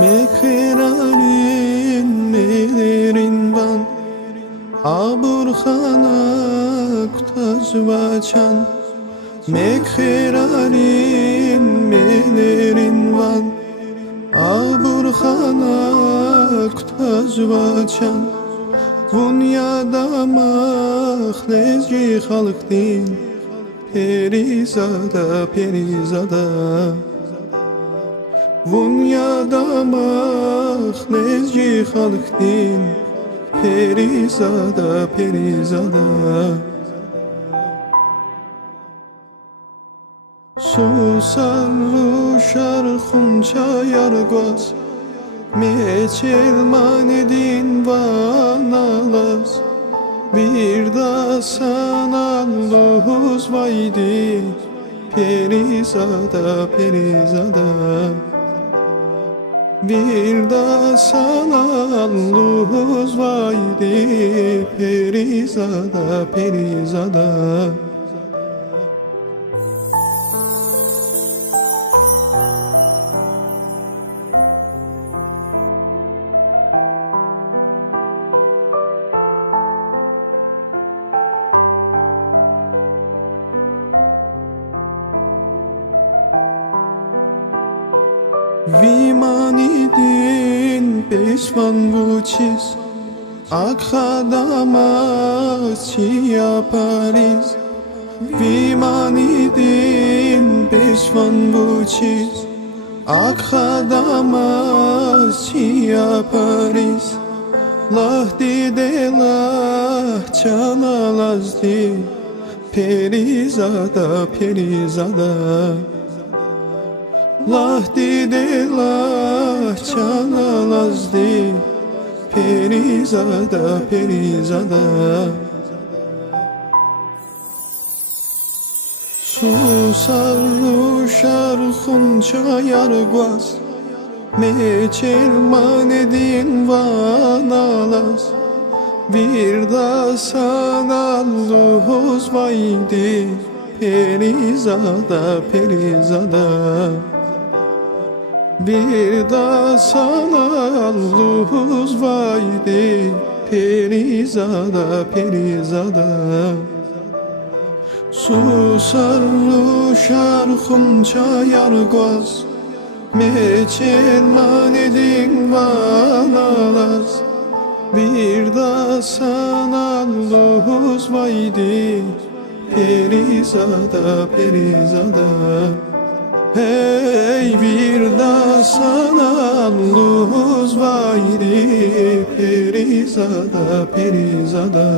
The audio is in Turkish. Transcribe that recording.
Mekerarin melerin van Aburkhana kutazvaçan Mekerarin melerin van Aburkhana kutazvaçan Dünyada mahlezci halk din Perizada perizada Dünyada mahlezci halk din Perizada perizada Susar şarkın çayargaz Meçelman edin vanalas Bir da sana luz vaydi Perizada perizada Bir da sana luz vaydi Perizada perizada Vimanidin peşvan vuçiz Akadamas çiya Paris Vimanidin peşvan vuçiz Akadamas çiya Paris Lahdi de lah çalalazdi Perizada perizada Lahdi de lah çalalazdi Perizada perizada Susar şarkın çayargaz Meçelman edin vanalas Bir da sana luz vaydi Perizada perizada Bir da sana luz vaydi Perizada perizada Susar şarkın çayargaz Meçelman edin vanalas Bir da sana luz vaydi Perizada perizada Hey bir da sana luz vaydi Perizada perizada